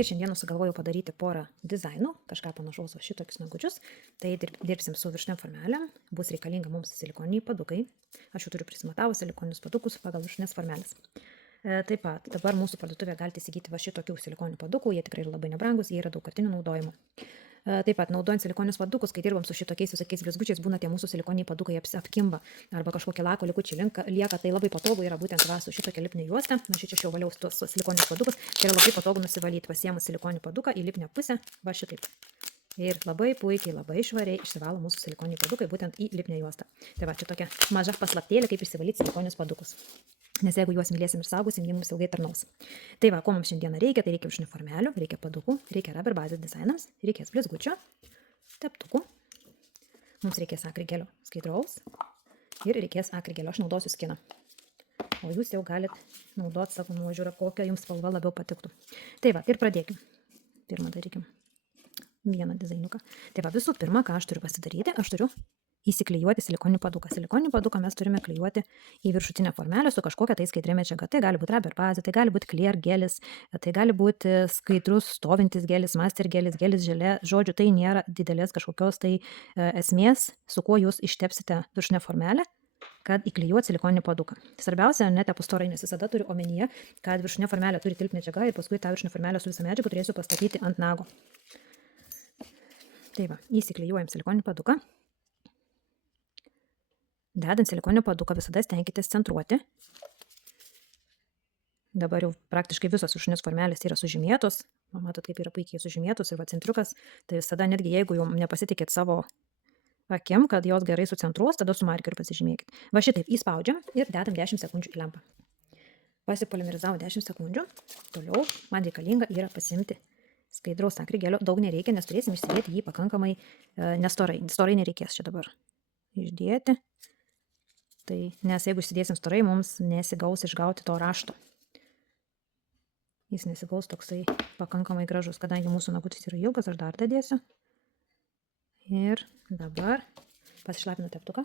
Ir šiandien sugalvojau padaryti porą dizainų, kažką panašaus va šitokius nagučius. Tai dirbsim su viršutine formelė, bus reikalinga mums silikoniniai padukai. Aš jau turiu prisimatavus silikoninius padukus pagal viršutinės formelės. Taip pat dabar mūsų parduotuvėje galite įsigyti va šitokių silikoninių padukų, jie tikrai yra labai nebrangus, jie yra daugkartinių naudojimų. Taip pat naudojant silikoninius padukus, kai dirbam su šitokiais visokiais blizgučiais, būna tie mūsų silikoniniai padukai apkimba arba kažkokie lako likučiai lieka, tai labai patogu yra būtent va su šitokia lipnia juosta. Aš čia jau valiau tuos silikoninius padukus, tai yra labai patogu nusivalyti, pasiėmus silikoninį paduką į lipnią pusę, va šitaip. Ir labai puikiai, labai švariai išsivalo mūsų silikoniniai padukai būtent į lipnią juostą. Tai va, čia tokia maža paslaptėlė, kaip išsivalyti silikoninius padukus. Nes jeigu juos mylėsim ir saugosim, jie mums ilgai tarnaus. Tai va, ko mums šiandieną reikia, tai reikia viršutinių formelių, reikia padukų, reikia rubber bazės dizainams, reikės blizgučio, teptukų, mums reikės akrigelio skaidraus ir reikės akrigelio, aš naudosiu skiną. O jūs jau galit naudoti savo nuožiūrą, kokią jums spalva labiau patiktų. Tai va, ir pradėkim. Pirmą darykim vieną dizainuką. Tai va, visų pirma, ką aš turiu pasidaryti, aš turiu įsiklijuoti silikoninį paduką. Silikoninį paduką mes turime klijuoti į viršutinę formelę su kažkokia tai skaidria medžiaga. Tai gali būti rubber bazė, tai gali būti clear gelis, tai gali būti skaidrus stovintis gelis, master gelis, gelis želė. Žodžiu, tai nėra didelės kažkokios tai esmės, su kuo jūs ištepsite viršutinę formelę, kad įklijuoti silikoninį paduką. Svarbiausia, netepus storai, nes visada turiu omenyje, kad viršutinė formelė turi tilpti medžiaga ir paskui tą viršutinę formelę su visą medžiagą turėsiu pastatyti ant nago. Tai va, įsiklijuojam silikoninį paduką. Dedant silikoninį paduką visada stenkitės centruoti. Dabar jau praktiškai visos viršutinės formelės yra sužymėtos. Matot, kaip yra puikiai sužymėtos ir va centriukas. Tai visada netgi jeigu jau nepasitikėt savo akim, kad jos gerai sucentruos, tada su markeriu pasižymėkit. Va šitaip įspaudžiam ir dedam 10 sekundžių į lempą. Pasipolimerizavo 10 sekundžių. Toliau man reikalinga yra pasimti skaidraus akrigelio. Daug nereikia, nes turėsim išsidėti jį pakankamai nestorai. Storai nereikės čia dabar išdėti. Tai, nes jeigu įsidėsim storai, mums nesigaus išgauti to rašto. Jis nesigaus toksai pakankamai gražus, kadangi mūsų nagutis yra ilgas, aš dar dadėsiu. Ir dabar pasišlapinu teptuką.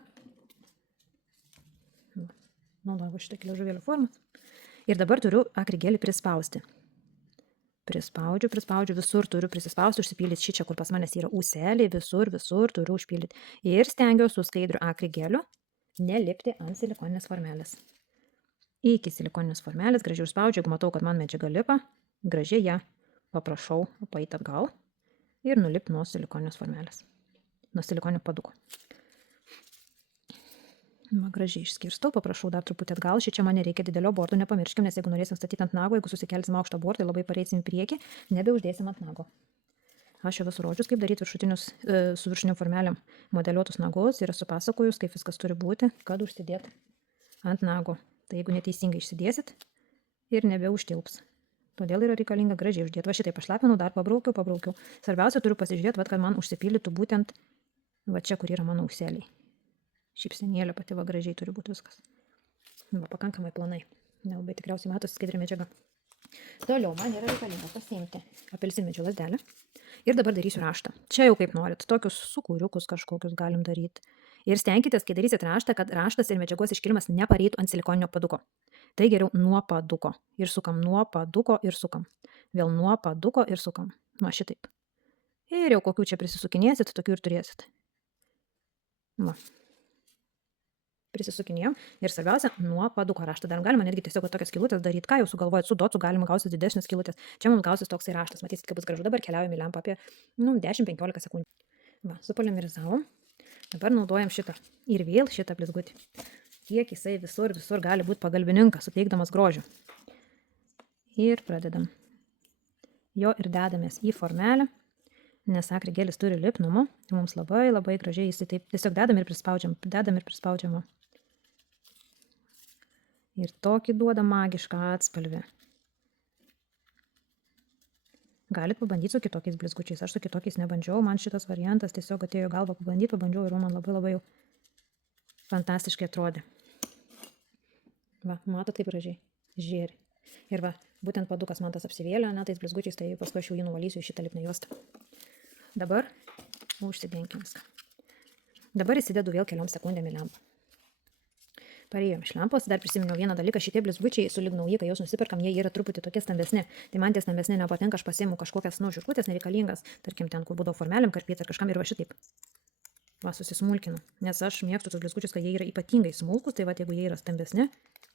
Naudoju šitą liežuvėlio formą. Ir dabar turiu akrigelį prispausti. Prispaudžiu, visur turiu prisispausti, užsipildyti šičia, kur pas manęs yra ūseliai, visur turiu užpildyti. Ir stengiuosi su skaidriu akrigeliu nelipti ant silikoninės formelės. Iki silikoninės formelės gražiai užspaudžiu, jeigu matau, kad man medžiaga lipa, gražiai ją paprašau paeiti atgal ir nulipti nuo silikoninės formelės, nuo silikonio paduko. Gražiai išskirstau, paprašau dar truputį atgal, šičia man nereikia didelio bordo, nepamirškim, nes jeigu norėsim statyti ant nago, jeigu susikelsim aukštą bordą, labai pareisim į priekį, nebeuždėsim ant nago. Aš jau esu rodžius, kaip daryti su viršutiniam formelėm modeliuotus nagus ir esu pasakojus, kaip viskas turi būti, kad užsidėt ant nago. Tai jeigu neteisingai išsidėsit ir nebeužtilps. Todėl yra reikalinga gražiai uždėti. Va šitai pašlapinau, dar pabraukiau. Svarbiausia, turiu pasižiūrėti, kad man užsipildytų būtent va čia, kur yra mano ūseliai. Šypsenėlė pati va gražiai turi būti viskas. Va, pakankamai planai. Nelabai tikriausiai matosi skaidri medžiaga. Toliau man yra reikalinga pasiimti apelsinmedžio lazdelę ir dabar darysiu raštą. Čia jau kaip norit, tokius sukūriukus kažkokius galim daryti. Ir stenkitės, kai darysit raštą, kad raštas ir medžiagos iškilimas nepareitų ant silikoninio paduko. Tai geriau nuo paduko. Ir sukam nuo paduko ir sukam. Vėl nuo paduko ir sukam. Va šitaip. Ir jau kokių čia prisisukinėsit, tokių ir turėsit. Va. Prisisukinėjom ir svarbiausia, nuo paduko raštą darom. Galima netgi tiesiog tokias skylutės daryti, ką jau sugalvojat su docu, galima gausis didesnės skylutės. Čia mums gausis toksai raštas, matysit, kaip bus gražu. Dabar keliaujam į lempą apie 10-15 sekundžių. Va, supolimerizavom. Dabar naudojam šitą ir vėl šitą blizgutį. Kiek jisai visur gali būti pagalbininkas, suteikdamas grožio. Ir pradedam. Jo ir dedamės į formelę, nes akrigelis turi lipnumo. Mums labai gražiai jisai taip tiesiog dedam ir prispaudžiam. Ir tokį duoda magišką atspalvį. Galit pabandyti su kitokiais blizgučiais. Aš su kitokiais nebandžiau, man šitas variantas tiesiog atėjo galvą pabandžiau ir man labai fantastiškai atrodė. Va, matot kaip gražiai žėri. Ir va, būtent padukas man tas apsivėlė, tais blizgučiais, tai paskui aš jau jį nuvalysiu į šitą lipnią juostą. Dabar užsidenkim viską. Dabar įsidedu vėl keliom sekundėm į lempą. Parėjom iš lempos, dar prisiminiau vieną dalyką, šitie blizgučiai sulig nauji, kai juos nusipirkam, jie yra truputį tokie stambesni. Tai man tie stambesni nepatinka, aš pasiimu kažkokias, žirklutės nereikalingas, tarkim ten, kur būdavo formelėm karpyti ar kažkam ir va šitaip. Va, susismulkinu, nes aš mėgstu tos blizgučius, kai jie yra ypatingai smulkus, tai va, jeigu jie yra stambesni,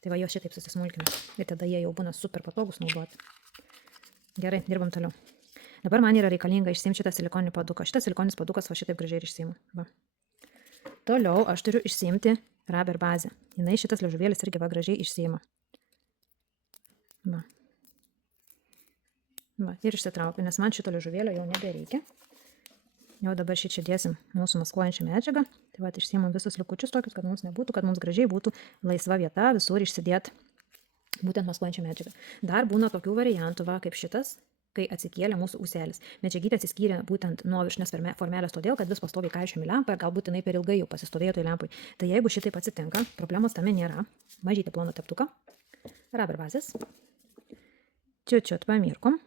tai va, juos šitaip susismulkinu. Ir tada jie jau būna super patogus naudoti. Gerai, dirbam toliau. Dabar man yra reikalinga išsiimti šitą silikoninį paduką. Šitas silikoninis padukas va šitaip gražiai ir išsiimu. Va. Toliau aš turiu išsiimti rubber bazę. Jinai šitas liežuvėlis irgi va gražiai išsiima. Va. Va, ir išsitraukiu, nes man šito liežuvėlio jau nebereikia. Jau dabar šičia dėsim mūsų maskuojančią medžiagą. Tai va, išsiimam visus likučius tokius, kad mums nebūtų, kad mums gražiai būtų laisva vieta visur išsidėti būtent maskuojančią medžiagą. Dar būna tokių variantų, va, kaip šitas, kai atsikėlė mūsų ūselis. Medžiagytė atsiskyrė būtent nuo viršinės formelės todėl, kad vis pastoviai kaišėm į lempą ir galbūt jinai per ilgai jau pasistovėjo toj lempui. Tai jeigu šitaip atsitinka, problemos tame nėra. Mažytį ploną teptuką, rubber bazės, čiut pamirkom.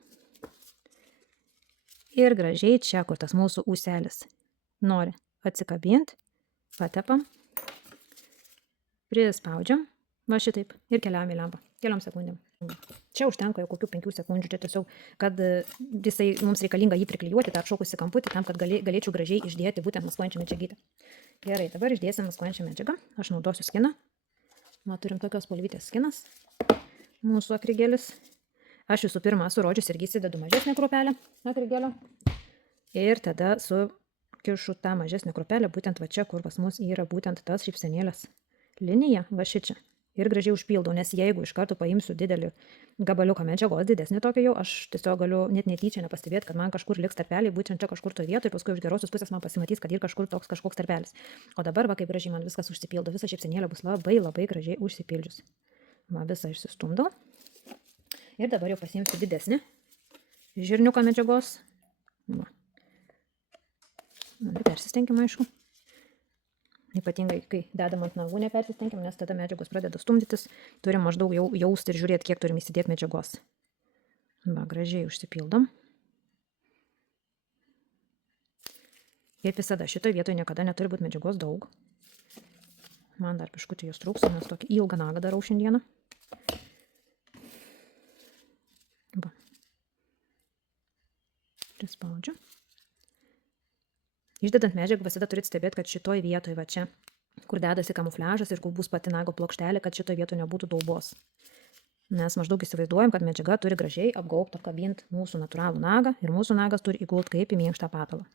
Ir gražiai čia, kur tas mūsų ūselis nori atsikabinti, patepam, prispaudžiam, va šitaip, ir keliam į lempą, keliom sekundėm. Čia užtenka jau kokių 5 sekundžių, čia tiesiog, kad jisai mums reikalinga jį priklijuoti, tą apšokusį kamputį, tam, kad galėčiau gražiai išdėti būtent maskuojančią medžiagytę. Gerai, dabar išdėsim maskuojančią medžiagą, aš naudosiu skiną. Va, turim tokios spalvytės skinas, mūsų akrigelis. Aš visų pirma surodžius irgi įsidedu mažesnę kruopelę akrigelio ir tada sukišu tą mažesnę kruopelę būtent va čia, kur pas mus yra būtent tas šypsenėlės linija, va šičia. Ir gražiai užpildau, nes jeigu iš karto paimsiu didelį gabaliuką medžiagos, didesnį tokį jau, aš tiesiog galiu net netyčia nepastebėti, kad man kažkur liks tarpeliai, būtent čia kažkur toje vietoje, paskui iš gerosios pusės man pasimatys, kad yra kažkoks tarpelis. O dabar, va, kaip gražiai man viskas užsipildo, visa šypsenėlė bus labai gražiai užsipildžius. Va, visą išsistumdau. Ir dabar jau pasiimsiu didesnį žirniuką medžiagos. Va. Persistengim, aišku. Ypatingai, kai dedam ant nagų, nepersistengim, nes tada medžiagos pradeda stumdytis. Turim maždaug jau jausti ir žiūrėti, kiek turim įsidėti medžiagos. Va, gražiai užsipildom. Ir visada šitoje vietoje niekada neturi būti medžiagos daug. Man dar biškutį jos trūksta, nes tokį ilgą nagą darau šiandieną. Va. Prispaudžiu. Išdedant medžiagą visada turit stebėti, kad šitoj vietoje, va čia, kur dedasi kamufliažas ir kur bus pati nago plokštelė, kad šitoj vietoje nebūtų daubos. Nes maždaug įsivaizduojam, kad medžiaga turi gražiai apgaubti, apkabinti mūsų natūralų nagą ir mūsų nagas turi įgulti kaip į minkštą patalą.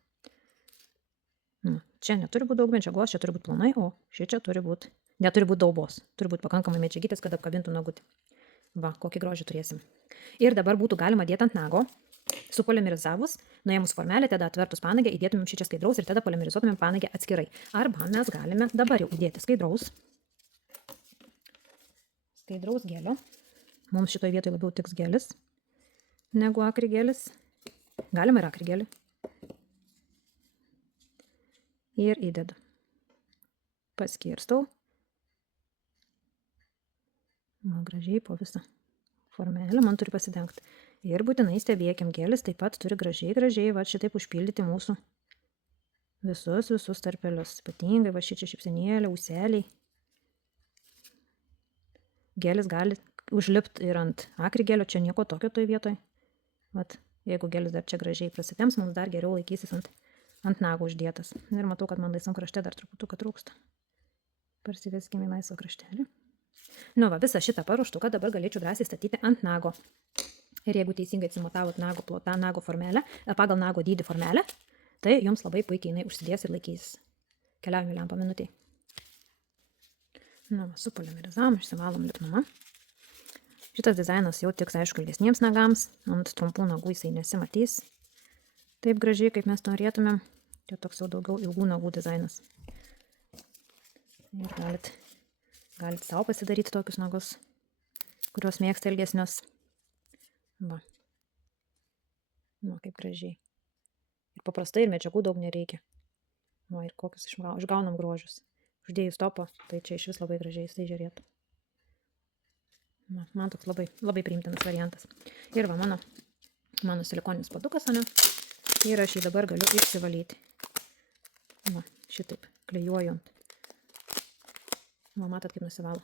Čia neturi būti daug medžiagos, čia turi būti plonai, o šičia neturi būti daubos. Turi būti pakankamai medžiagytės, kad apkabintų nagutį. Va, kokį grožį turėsim. Ir dabar būtų galima dėti ant nago, supolimerizavus, nuėmus formelę, tada atvertus panagę, įdėtumėm šičia skaidraus ir tada polimerizuotumėm panagę atskirai. Arba mes galime dabar jau įdėti skaidraus gelio. Mums šitoje vietoje labiau tiks gelis negu akrigelis. Galima ir akrigelį. Ir įdedu. Paskirstau. Gražiai po visą formelę man turi pasidengti. Ir būtinai stebėkim, gelis taip pat turi gražiai, va šitaip užpildyti mūsų visus tarpelius. Ypatingai va šičia šypsenėlė, ūseliai. Gelis gali užlipti ir ant akrigelio, čia nieko tokio toj vietoj. Vat, jeigu gelis dar čia gražiai prasitemps, mums dar geriau laikysis ant nago uždėtas. Ir matau, kad man laisvam krašte dar truputuką trūksta. Parsiveskime į laisvą kraštelį. Nu va, visą šitą paruoštuką dabar galėčiau drąsiai statyti ant nago. Ir jeigu teisingai atsimatavot nago plotą, nago formelę, pagal nago dydį formelę, tai jums labai puikiai jinai užsidės ir laikys. Keliaujame lempą minutį. Nu, supolimerizavom, išsivalom lipnumą. Šitas dizainas jau tiks, aišku, ilgesniems nagams. Ant trumpų nagų jisai nesimatys taip gražiai, kaip mes norėtumėm. Čia toks jau daugiau ilgų nagų dizainas. Ir galit savo pasidaryti tokius nagus, kurios mėgsta ilgesnius. Va. Kaip gražiai. Ir paprastai ir medžiagų daug nereikia. Va, ir kokius išgaunam grožius. Uždėjus topą, tai čia iš vis labai gražiai jisai žiūrėtų. Va, man toks labai priimtinas variantas. Ir va, mano silikoninis padukas, ane? Ir aš jį dabar galiu išsivalyti. Va, šitaip, klijuoju Va, matot, kaip nusivalo.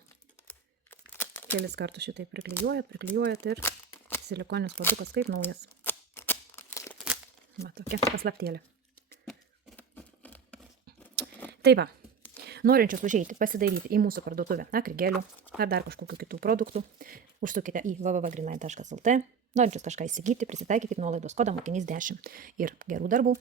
Kelis kartus šitai priklijuojat ir silikoninis padukas kaip naujas. Va, tokia paslaptėlė. Tai va, norinčius užeiti, pasidaryti į mūsų parduotuvę akrigelių ar dar kažkokių kitų produktų, užsukite į www.greenline.lt. Norinčius kažką įsigyti, prisitaikykit nuolaidos kodą mokinys 10. Ir gerų darbų.